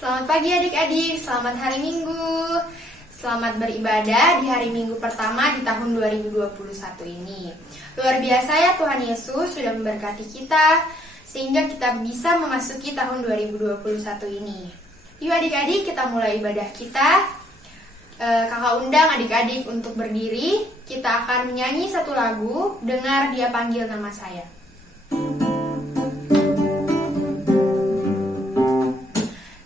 Selamat pagi adik-adik, selamat hari Minggu. Selamat beribadah di hari Minggu pertama di tahun 2021 ini. Luar biasa ya, Tuhan Yesus sudah memberkati kita sehingga kita bisa memasuki tahun 2021 ini. Yuk adik-adik, kita mulai ibadah kita. Kakak undang adik-adik untuk berdiri. Kita akan menyanyi satu lagu, Dengar Dia Panggil Nama Saya.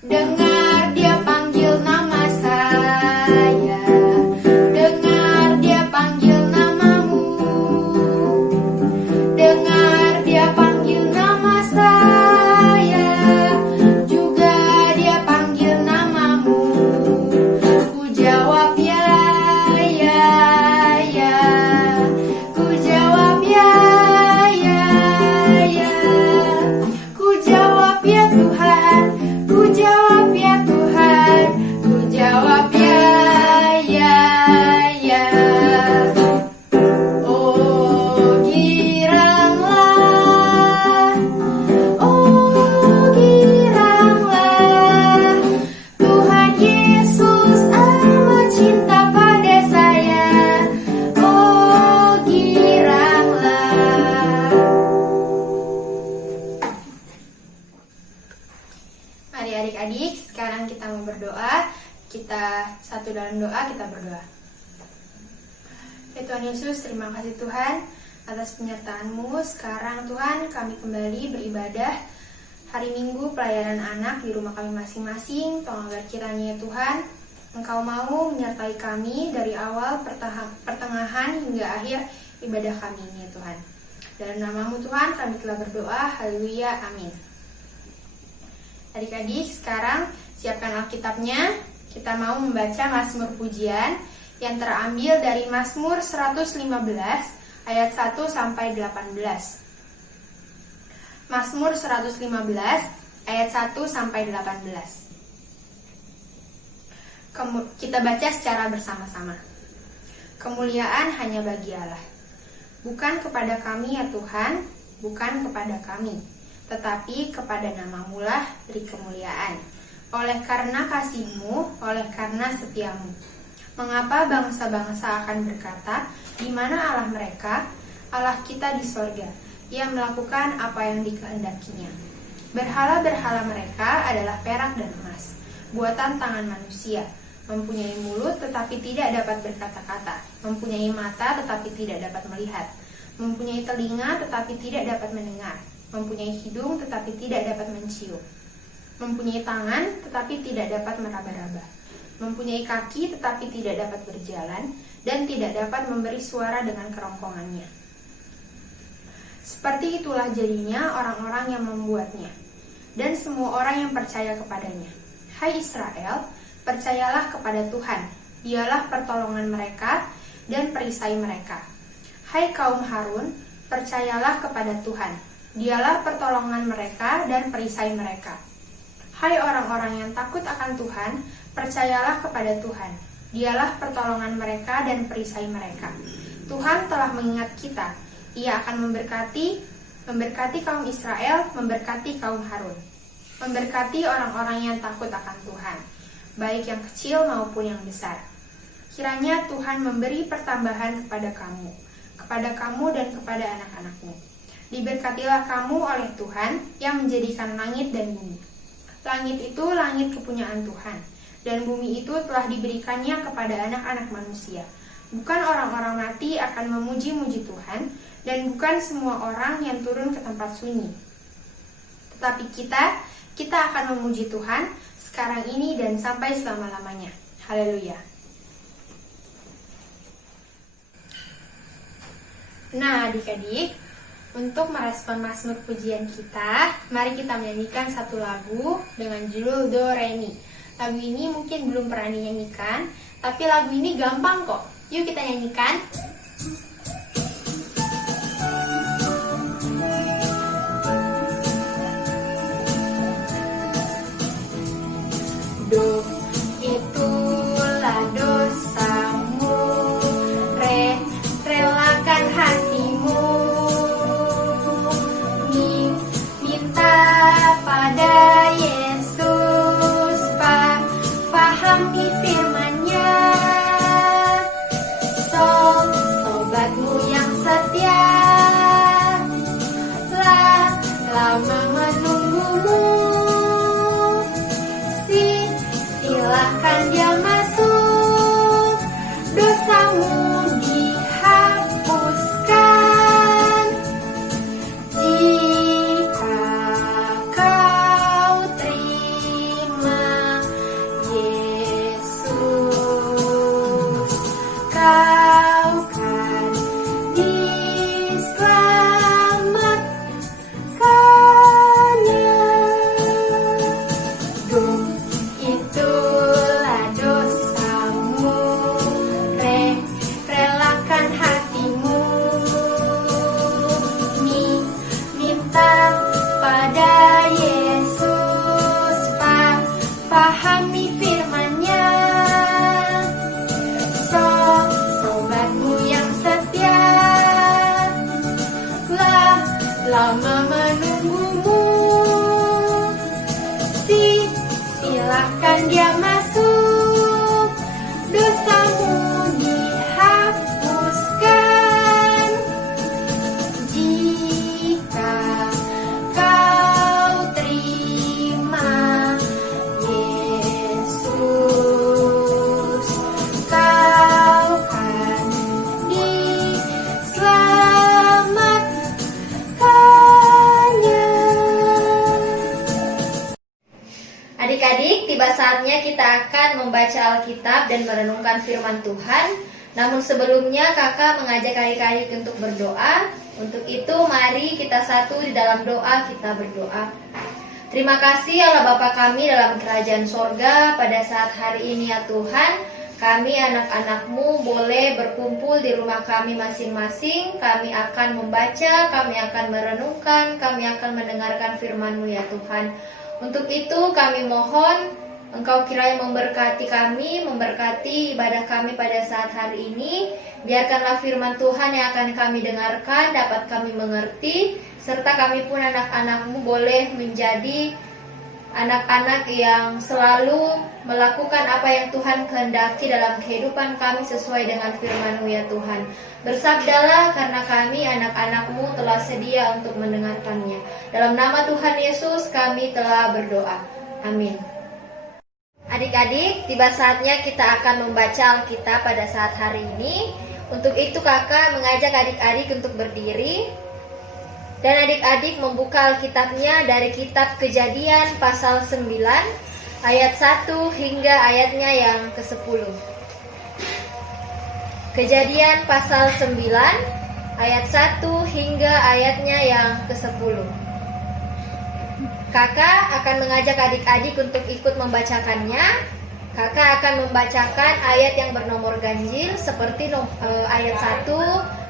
Dengar Dia panggil nama saya, dengar Dia panggil namamu, dengar Dia panggil nama saya, juga Dia panggil namamu. Ku jawab ya, ya, ku jawab ya, ya, ku jawab ya Tuhan. Ku jawab ya Tuhan, ku jawab ya, ya. Oh giranglah, Tuhan Yesus amat cinta pada saya. Oh giranglah. Mari adik-adik, sekarang kita mau berdoa. Kita satu dalam doa, kita berdoa. Ya Tuhan Yesus, terima kasih Tuhan atas penyertaan-Mu. Sekarang Tuhan, kami kembali beribadah hari Minggu pelayanan anak di rumah kami masing-masing. Tolong agar kiranya ya Tuhan, Engkau mau menyertai kami dari awal, pertengahan hingga akhir ibadah kami ini ya Tuhan. Dalam nama-Mu Tuhan, kami telah berdoa. Haleluya, amin. Adik-adik, sekarang siapkan Alkitabnya. Kita mau membaca Mazmur Pujian yang terambil dari Mazmur 115 ayat 1 sampai 18. Mazmur 115 ayat 1 sampai 18. Kita baca secara bersama-sama. Kemuliaan hanya bagi Allah. Bukan kepada kami ya Tuhan, bukan kepada kami, tetapi kepada nama-Mu lah beri kemuliaan. Oleh karena kasih-Mu, oleh karena setia-Mu. Mengapa bangsa-bangsa akan berkata, di mana Allah mereka? Allah kita di sorga. Ia melakukan apa yang dikehendakinya. Berhala-berhala mereka adalah perak dan emas, buatan tangan manusia. Mempunyai mulut tetapi tidak dapat berkata-kata. Mempunyai mata tetapi tidak dapat melihat. Mempunyai telinga tetapi tidak dapat mendengar. Mempunyai hidung tetapi tidak dapat mencium. Mempunyai tangan tetapi tidak dapat meraba-raba. Mempunyai kaki tetapi tidak dapat berjalan, dan tidak dapat memberi suara dengan kerongkongannya. Seperti itulah jadinya orang-orang yang membuatnya, dan semua orang yang percaya kepadanya. Hai Israel, percayalah kepada Tuhan, Dialah pertolongan mereka dan perisai mereka. Hai kaum Harun, percayalah kepada Tuhan, Dialah pertolongan mereka dan perisai mereka. Hai orang-orang yang takut akan Tuhan, percayalah kepada Tuhan, Dialah pertolongan mereka dan perisai mereka. Tuhan telah mengingat kita, Ia akan memberkati kaum Israel, memberkati kaum Harun, memberkati orang-orang yang takut akan Tuhan, baik yang kecil maupun yang besar. Kiranya Tuhan memberi pertambahan kepada kamu dan kepada anak-anakmu. Diberkatilah kamu oleh Tuhan yang menjadikan langit dan bumi. Langit itu langit kepunyaan Tuhan, dan bumi itu telah diberikannya kepada anak-anak manusia. Bukan orang-orang mati akan memuji-muji Tuhan, dan bukan semua orang yang turun ke tempat sunyi. Tetapi kita akan memuji Tuhan sekarang ini dan sampai selama-lamanya. Haleluya. Nah adik-adik, untuk merespon Mazmur pujian kita, mari kita menyanyikan satu lagu dengan judul Do Re Mi. Lagu ini mungkin belum pernah dinyanyikan, tapi lagu ini gampang kok. Yuk kita nyanyikan. Do, itulah dosamu. Re, relakan hatimu. Mi, minta pada Yesus. akan Dia masuk, dosamu dihapuskan. Jika kau terima Yesus, kau akan diselamatkannya. Adik-adik, tiba saatnya kita akan membaca Alkitab dan merenungkan firman Tuhan. Namun sebelumnya kakak mengajak adik-adik untuk berdoa. Untuk itu mari kita satu di dalam doa, kita berdoa. Terima kasih Allah Bapa kami dalam kerajaan sorga, pada saat hari ini ya Tuhan, kami anak-anak-Mu boleh berkumpul di rumah kami masing-masing. Kami akan membaca, kami akan merenungkan, kami akan mendengarkan firman-Mu ya Tuhan. Untuk itu kami mohon Engkau kiranya memberkati kami, memberkati ibadah kami pada saat hari ini. Biarkanlah firman Tuhan yang akan kami dengarkan dapat kami mengerti, serta kami pun anak-anak-Mu boleh menjadi anak-anak yang selalu melakukan apa yang Tuhan kehendaki dalam kehidupan kami sesuai dengan firman-Mu ya Tuhan. Bersabdalah karena kami anak-anak-Mu telah sedia untuk mendengarkannya. Dalam nama Tuhan Yesus kami telah berdoa. Amin. Adik-adik, tiba saatnya kita akan membaca Alkitab pada saat hari ini. Untuk itu kakak mengajak adik-adik untuk berdiri. Dan adik-adik membuka Alkitabnya dari kitab Kejadian pasal 9 ayat 1 hingga ayatnya yang ke-10. Kejadian pasal 9 ayat 1 hingga ayatnya yang ke-10. Kakak akan mengajak adik-adik untuk ikut membacakannya. Kakak akan membacakan ayat yang bernomor ganjil seperti ayat 1,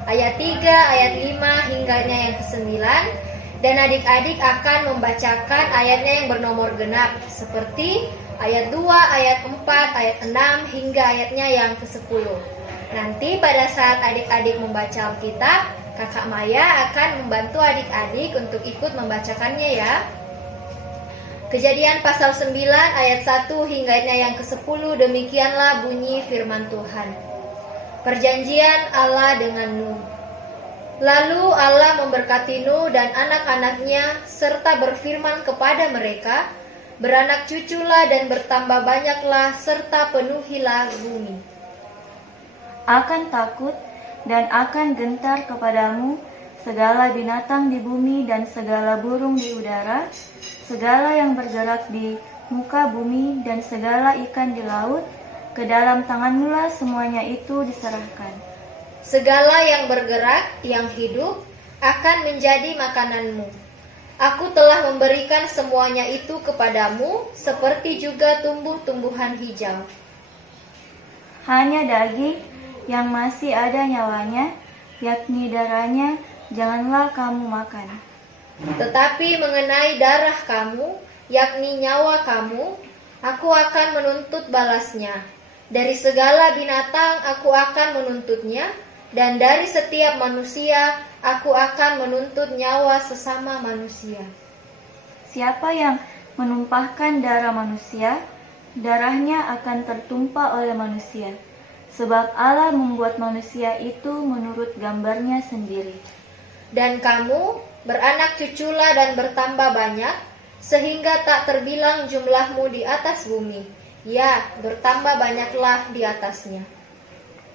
ayat 3, ayat 5 hingga yang ke-9. Dan adik-adik akan membacakan ayatnya yang bernomor genap seperti ayat 2, ayat 4, ayat 6 hingga ayatnya yang ke-10. Nanti pada saat adik-adik membaca Alkitab, Kakak Maya akan membantu adik-adik untuk ikut membacakannya ya. Kejadian pasal 9 ayat 1 hingga ayatnya yang ke-10, demikianlah bunyi firman Tuhan. Perjanjian Allah dengan Nuh. Lalu Allah memberkati Nuh dan anak-anaknya serta berfirman kepada mereka, beranak cuculah dan bertambah banyaklah serta penuhilah bumi. Akan takut dan akan gentar kepadamu segala binatang di bumi dan segala burung di udara, segala yang bergerak di muka bumi dan segala ikan di laut, ke dalam tanganmu-lah semuanya itu diserahkan. Segala yang bergerak, yang hidup, akan menjadi makananmu. Aku telah memberikan semuanya itu kepadamu, seperti juga tumbuh-tumbuhan hijau. Hanya daging yang masih ada nyawanya, yakni darahnya, janganlah kamu makan. Tetapi mengenai darah kamu, yakni nyawa kamu, aku akan menuntut balasnya. Dari segala binatang aku akan menuntutnya, dan dari setiap manusia aku akan menuntut nyawa sesama manusia. Siapa yang menumpahkan darah manusia, darahnya akan tertumpah oleh manusia, sebab Allah membuat manusia itu menurut gambarnya sendiri. Dan kamu beranak cuculah dan bertambah banyak, sehingga tak terbilang jumlahmu di atas bumi. Ya, bertambah banyaklah di atasnya.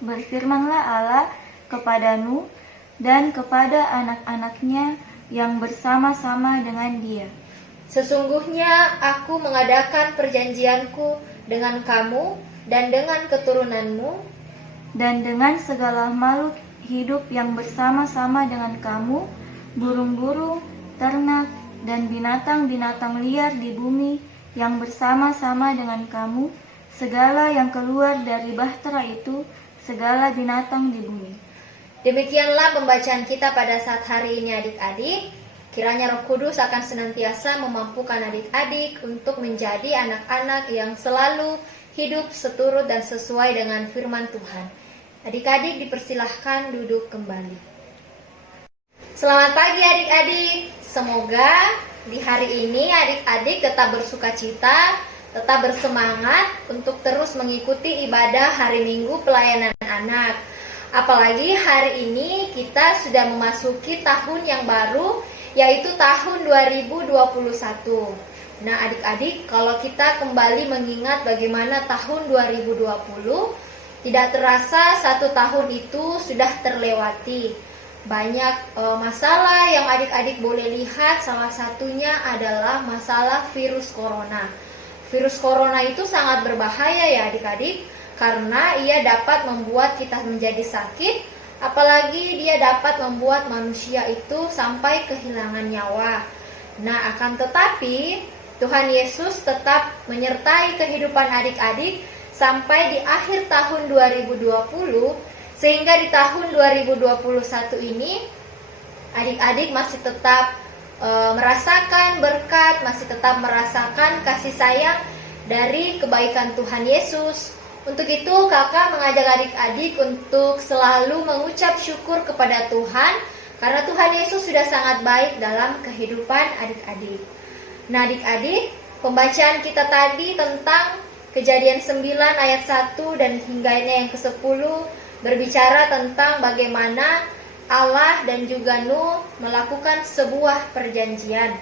Berfirmanlah Allah kepada Nuh dan kepada anak-anaknya yang bersama-sama dengan dia. Sesungguhnya aku mengadakan perjanjianku dengan kamu dan dengan keturunanmu, dan dengan segala makhluk hidup yang bersama-sama dengan kamu, burung-burung, ternak, dan binatang-binatang liar di bumi yang bersama-sama dengan kamu, segala yang keluar dari bahtera itu, segala binatang di bumi. Demikianlah pembacaan kita pada saat hari ini adik-adik. Kiranya Roh Kudus akan senantiasa memampukan adik-adik untuk menjadi anak-anak yang selalu hidup seturut dan sesuai dengan firman Tuhan. Adik-adik dipersilahkan duduk kembali. Selamat pagi adik-adik. Semoga di hari ini adik-adik tetap bersukacita, tetap bersemangat untuk terus mengikuti ibadah hari Minggu pelayanan anak. Apalagi hari ini kita sudah memasuki tahun yang baru, yaitu tahun 2021. Nah, adik-adik, kalau kita kembali mengingat bagaimana tahun 2020, tidak terasa satu tahun itu sudah terlewati. Banyak masalah yang adik-adik boleh lihat, salah satunya adalah masalah virus corona. Virus corona itu sangat berbahaya ya adik-adik, karena ia dapat membuat kita menjadi sakit, apalagi dia dapat membuat manusia itu sampai kehilangan nyawa. Nah, akan tetapi Tuhan Yesus tetap menyertai kehidupan adik-adik sampai di akhir tahun 2020, sehingga di tahun 2021 ini adik-adik masih tetap merasakan berkat, masih tetap merasakan kasih sayang dari kebaikan Tuhan Yesus. Untuk itu kakak mengajak adik-adik untuk selalu mengucap syukur kepada Tuhan, karena Tuhan Yesus sudah sangat baik dalam kehidupan adik-adik. Nah adik-adik, pembacaan kita tadi tentang Kejadian 9 ayat 1 dan hingga yang ke-10 berbicara tentang bagaimana Allah dan juga Nuh melakukan sebuah perjanjian.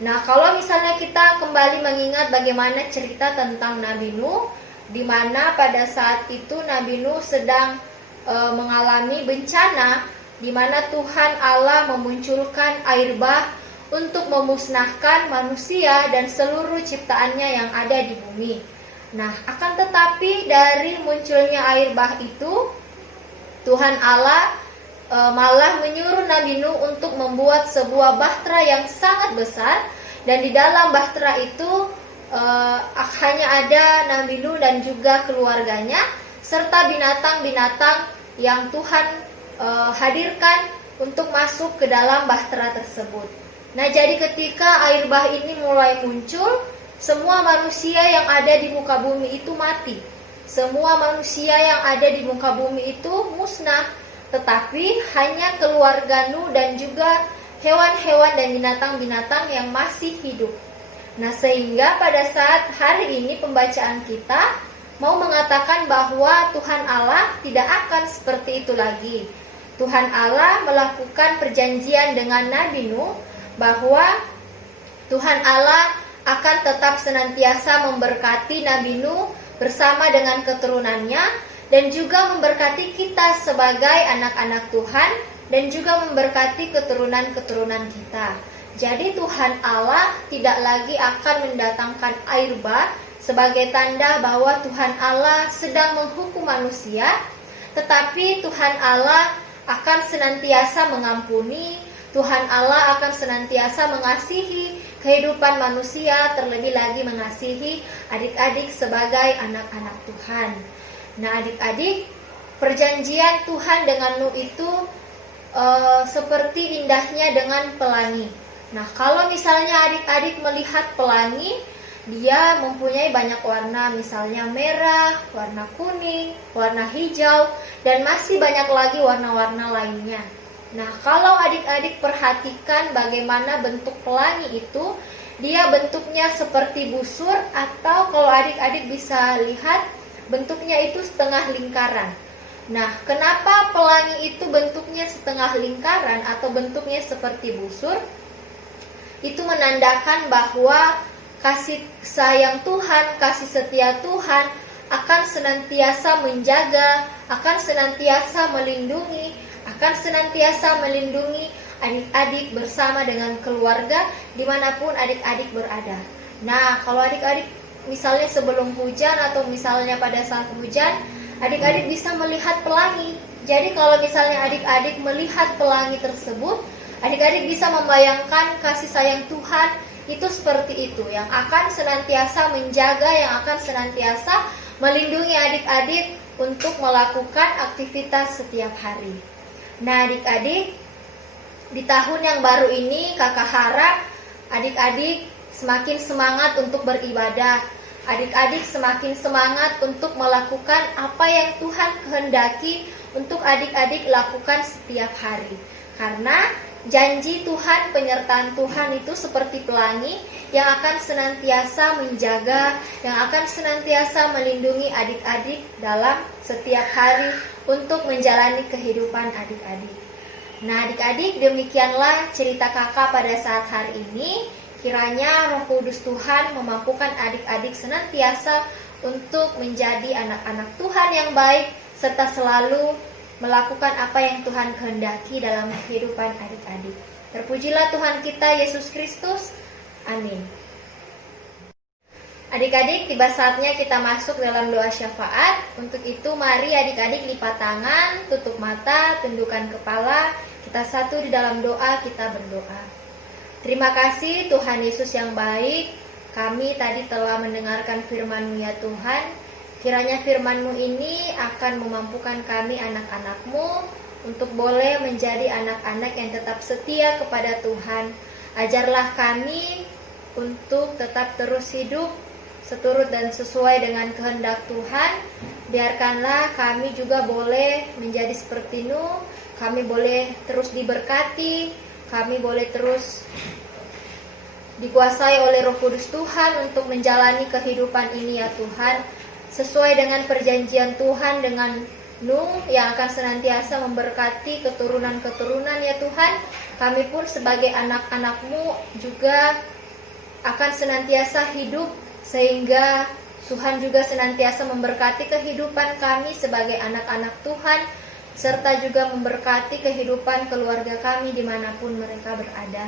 Nah, kalau misalnya kita kembali mengingat bagaimana cerita tentang Nabi Nuh, di mana pada saat itu Nabi Nuh sedang mengalami bencana, di mana Tuhan Allah memunculkan air bah untuk memusnahkan manusia dan seluruh ciptaannya yang ada di bumi. Nah, akan tetapi dari munculnya air bah itu, Tuhan Allah malah menyuruh Nabi Nuh untuk membuat sebuah bahtera yang sangat besar, dan di dalam bahtera itu hanya ada Nabi Nuh dan juga keluarganya serta binatang-binatang yang Tuhan hadirkan untuk masuk ke dalam bahtera tersebut. Nah, jadi ketika air bah ini mulai muncul, semua manusia yang ada di muka bumi itu mati. Semua manusia yang ada di muka bumi itu musnah, tetapi hanya keluarga Nuh dan juga hewan-hewan dan binatang-binatang yang masih hidup. Nah, sehingga pada saat hari ini pembacaan kita mau mengatakan bahwa Tuhan Allah tidak akan seperti itu lagi. Tuhan Allah melakukan perjanjian dengan Nabi Nuh bahwa Tuhan Allah akan tetap senantiasa memberkati Nabi Nuh bersama dengan keturunannya, dan juga memberkati kita sebagai anak-anak Tuhan, dan juga memberkati keturunan-keturunan kita. Jadi Tuhan Allah tidak lagi akan mendatangkan air bah sebagai tanda bahwa Tuhan Allah sedang menghukum manusia, tetapi Tuhan Allah akan senantiasa mengampuni, Tuhan Allah akan senantiasa mengasihi kehidupan manusia, terlebih lagi mengasihi adik-adik sebagai anak-anak Tuhan. Nah adik-adik, perjanjian Tuhan dengan Nuh itu seperti indahnya dengan pelangi. Nah, kalau misalnya adik-adik melihat pelangi, dia mempunyai banyak warna, misalnya merah, warna kuning, warna hijau, dan masih banyak lagi warna-warna lainnya. Nah, kalau adik-adik perhatikan bagaimana bentuk pelangi itu, dia bentuknya seperti busur, atau kalau adik-adik bisa lihat, bentuknya itu setengah lingkaran. Nah, kenapa pelangi itu bentuknya setengah lingkaran atau bentuknya seperti busur? Itu menandakan bahwa kasih sayang Tuhan, kasih setia Tuhan akan senantiasa menjaga, akan senantiasa melindungi, adik-adik bersama dengan keluarga dimanapun adik-adik berada. Nah, kalau adik-adik misalnya sebelum hujan atau misalnya pada saat hujan, adik-adik bisa melihat pelangi. Jadi kalau misalnya adik-adik melihat pelangi tersebut, adik-adik bisa membayangkan kasih sayang Tuhan itu seperti itu, yang akan senantiasa menjaga, yang akan senantiasa melindungi adik-adik untuk melakukan aktivitas setiap hari. Nah adik-adik, di tahun yang baru ini kakak harap adik-adik semakin semangat untuk beribadah. Adik-adik semakin semangat untuk melakukan apa yang Tuhan kehendaki untuk adik-adik lakukan setiap hari. Karena janji Tuhan, penyertaan Tuhan itu seperti pelangi yang akan senantiasa menjaga, yang akan senantiasa melindungi adik-adik dalam setiap hari untuk menjalani kehidupan adik-adik. Nah, adik-adik, demikianlah cerita kakak pada saat hari ini. Kiranya Roh Kudus Tuhan memampukan adik-adik senantiasa untuk menjadi anak-anak Tuhan yang baik, serta selalu melakukan apa yang Tuhan kehendaki dalam kehidupan adik-adik. Terpujilah Tuhan kita Yesus Kristus. Amin. Adik-adik, tiba saatnya kita masuk dalam doa syafaat. Untuk itu mari adik-adik lipat tangan, tutup mata, tundukkan kepala. Kita satu di dalam doa, kita berdoa. Terima kasih Tuhan Yesus yang baik. Kami tadi telah mendengarkan firman-Mu ya Tuhan. Kiranya firman-Mu ini akan memampukan kami anak-anak-Mu untuk boleh menjadi anak-anak yang tetap setia kepada Tuhan. Ajarlah kami untuk tetap terus hidup seturut dan sesuai dengan kehendak Tuhan. Biarkanlah kami juga boleh menjadi seperti Nuh. Kami boleh terus diberkati. Kami boleh terus dikuasai oleh Roh Kudus Tuhan untuk menjalani kehidupan ini ya Tuhan. Sesuai dengan perjanjian Tuhan dengan Nuh yang akan senantiasa memberkati keturunan-keturunan ya Tuhan. Kami pun sebagai anak-anak-Mu juga akan senantiasa hidup, sehingga Tuhan juga senantiasa memberkati kehidupan kami sebagai anak-anak Tuhan, serta juga memberkati kehidupan keluarga kami dimanapun mereka berada.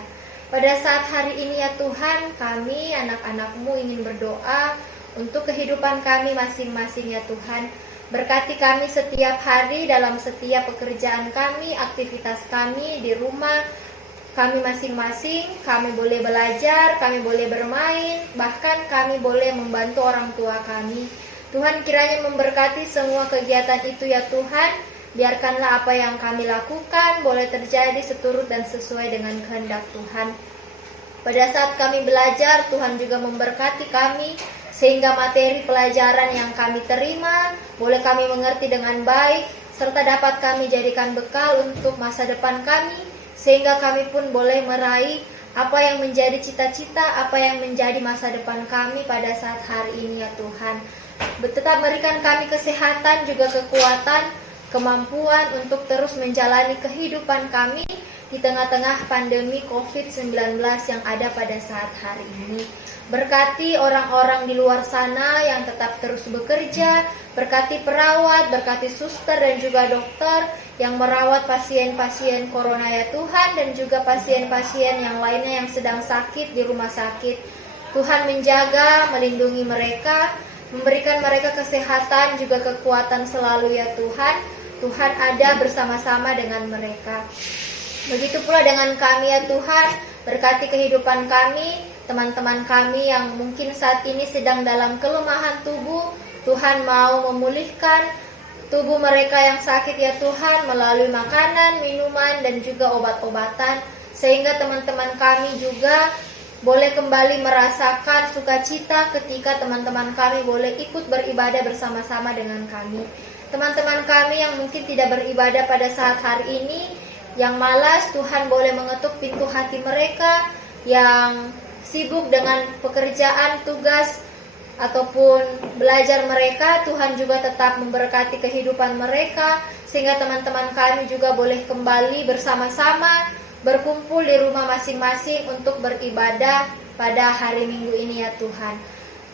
Pada saat hari ini ya Tuhan, kami anak-anak-Mu ingin berdoa untuk kehidupan kami masing-masing ya Tuhan. Berkati kami setiap hari dalam setiap pekerjaan kami, aktivitas kami di rumah kami masing-masing. Kami boleh belajar, kami boleh bermain, bahkan kami boleh membantu orang tua kami. Tuhan kiranya memberkati semua kegiatan itu ya Tuhan. Biarkanlah apa yang kami lakukan boleh terjadi seturut dan sesuai dengan kehendak Tuhan. Pada saat kami belajar, Tuhan juga memberkati kami, sehingga materi pelajaran yang kami terima boleh kami mengerti dengan baik, serta dapat kami jadikan bekal untuk masa depan kami, sehingga kami pun boleh meraih apa yang menjadi cita-cita, apa yang menjadi masa depan kami pada saat hari ini ya Tuhan. Tetap berikan kami kesehatan, juga kekuatan, kemampuan untuk terus menjalani kehidupan kami di tengah-tengah pandemi COVID-19 yang ada pada saat hari ini. Berkati orang-orang di luar sana yang tetap terus bekerja, berkati perawat, berkati suster dan juga dokter yang merawat pasien-pasien corona ya Tuhan, dan juga pasien-pasien yang lainnya yang sedang sakit di rumah sakit. Tuhan menjaga, melindungi mereka, memberikan mereka kesehatan juga kekuatan selalu ya Tuhan. Tuhan ada bersama-sama dengan mereka. Begitu pula dengan kami ya Tuhan, berkati kehidupan kami, teman-teman kami yang mungkin saat ini sedang dalam kelemahan tubuh. Tuhan mau memulihkan tubuh mereka yang sakit ya Tuhan melalui makanan, minuman, dan juga obat-obatan, sehingga teman-teman kami juga boleh kembali merasakan sukacita ketika teman-teman kami boleh ikut beribadah bersama-sama dengan kami. Teman-teman kami yang mungkin tidak beribadah pada saat hari ini, yang malas, Tuhan boleh mengetuk pintu hati mereka, yang sibuk dengan pekerjaan, tugas, ataupun belajar mereka. Tuhan juga tetap memberkati kehidupan mereka, sehingga teman-teman kami juga boleh kembali bersama-sama berkumpul di rumah masing-masing untuk beribadah pada hari Minggu ini ya Tuhan.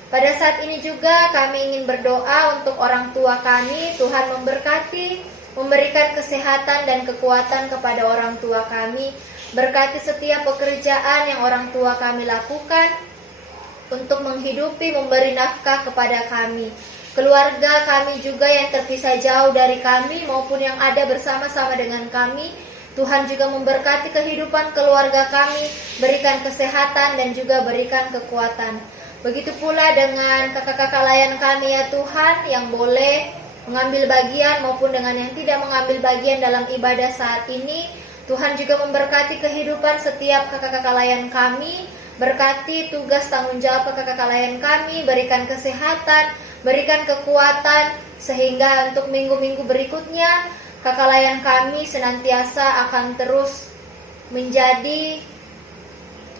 Pada saat ini juga kami ingin berdoa untuk orang tua kami. Tuhan memberkati, memberikan kesehatan dan kekuatan kepada orang tua kami. Berkati setiap pekerjaan yang orang tua kami lakukan untuk menghidupi, memberi nafkah kepada kami. Keluarga kami juga yang terpisah jauh dari kami maupun yang ada bersama-sama dengan kami, Tuhan juga memberkati kehidupan keluarga kami, berikan kesehatan dan juga berikan kekuatan. Begitu pula dengan kakak-kakak layan kami ya Tuhan, yang boleh mengambil bagian maupun dengan yang tidak mengambil bagian dalam ibadah saat ini. Tuhan juga memberkati kehidupan setiap kakak-kakak layan kami, berkati tugas tanggung jawab kakak-kakak layan kami, berikan kesehatan, berikan kekuatan, sehingga untuk minggu-minggu berikutnya kakak layan kami senantiasa akan terus menjadi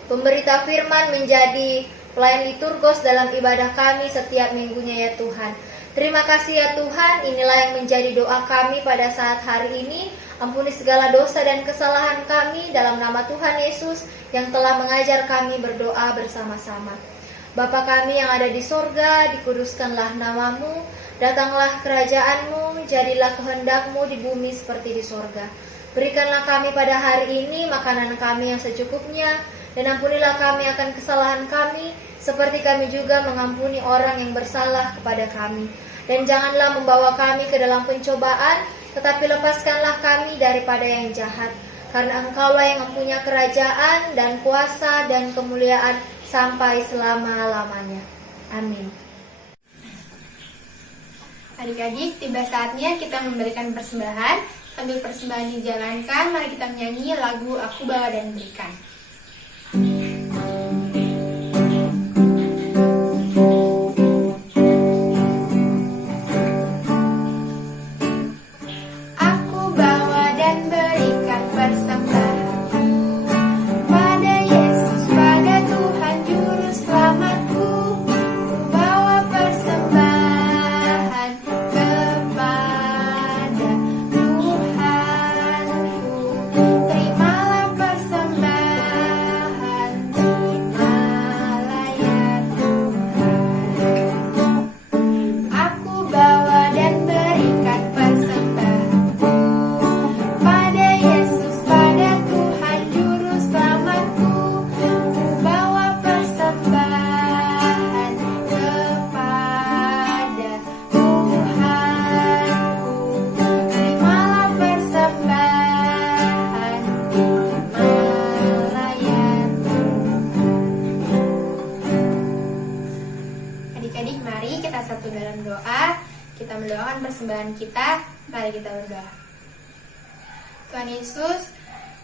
pemberita firman menjadi pelayan liturgos dalam ibadah kami setiap minggunya ya Tuhan. Terima kasih ya Tuhan, inilah yang menjadi doa kami pada saat hari ini. Ampuni segala dosa dan kesalahan kami dalam nama Tuhan Yesus yang telah mengajar kami berdoa bersama-sama. Bapa kami yang ada di sorga, dikuduskanlah namamu, datanglah kerajaanmu, jadilah kehendak-mu di bumi seperti di sorga. Berikanlah kami pada hari ini makanan kami yang secukupnya, dan ampunilah kami akan kesalahan kami, seperti kami juga mengampuni orang yang bersalah kepada kami. Dan janganlah membawa kami ke dalam pencobaan, tetapi lepaskanlah kami daripada yang jahat. Karena Engkaulah yang mempunyai kerajaan dan kuasa dan kemuliaan sampai selama-lamanya. Amin. Adik-adik, tiba saatnya kita memberikan persembahan. Sambil persembahan dijalankan, mari kita menyanyi lagu Aku Bawa dan Berikan. Aku bawa dan berikan persembahanku pada Yesus, pada Tuhan Juru Selamatku. Ku bawa persembahan kepada Tuhanku. Terimalah persembahan, terimalah ya Tuhan. Aku bawa dan berikan persembahanku pada Yesus, pada Tuhan Juru Selamatku. Ku bawa persembahan kepada Tuhanku. Terimalah persembahan, terimalah ya Tuhan. Adik-adik, mari kita satu dalam doa. Kita mendoakan persembahan kita. Mari kita berdoa. Tuhan Yesus,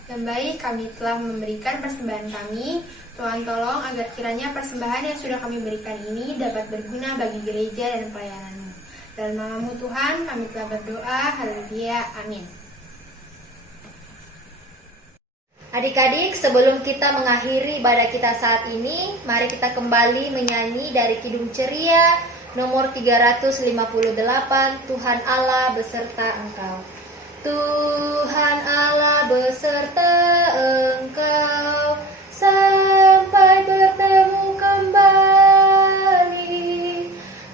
yang baik, kami telah memberikan persembahan kami. Tuhan tolong agar kiranya persembahan yang sudah kami berikan ini dapat berguna bagi gereja dan pelayanan-Mu. Dalam nama-Mu Tuhan, kami telah berdoa. Haleluya. Amin. Adik-adik, sebelum kita mengakhiri ibadah kita saat ini, mari kita kembali menyanyi dari Kidung Ceria nomor 358, Tuhan Allah beserta Engkau. Tuhan Allah beserta Engkau, sampai bertemu kembali.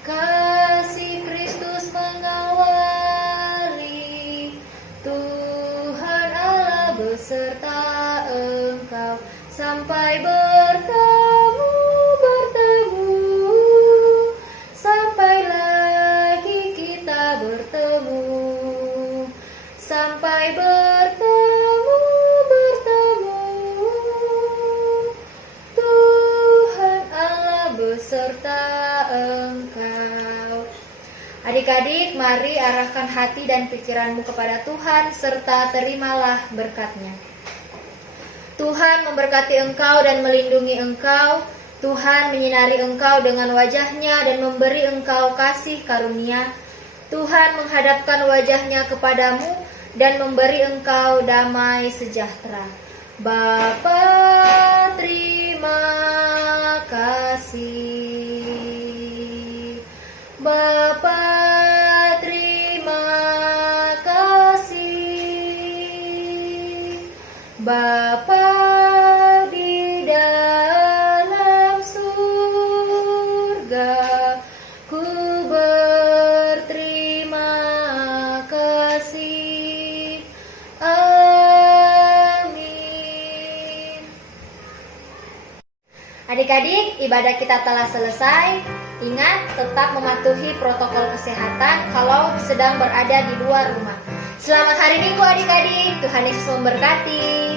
Kasih Kristus mengawali. Tuhan Allah beserta Engkau, sampai bertemu, sampai lagi kita bertemu, sampai bertemu, Tuhan Allah beserta Engkau. Adik-adik, mari arahkan hati dan pikiranmu kepada Tuhan, serta terimalah berkat-Nya. Tuhan memberkati engkau dan melindungi engkau. Tuhan menyinari engkau dengan wajah-Nya dan memberi engkau kasih karunia. Tuhan menghadapkan wajah-Nya kepadamu dan memberi engkau damai sejahtera. Bapa, terima kasih. Bapa, terima kasih. Bapa di dalam surga, ku berterima kasih. Amin. Adik-adik, ibadah kita telah selesai. Ingat, tetap mematuhi protokol kesehatan kalau sedang berada di luar rumah. Selamat hari Minggu adik-adik. Tuhan Yesus memberkati.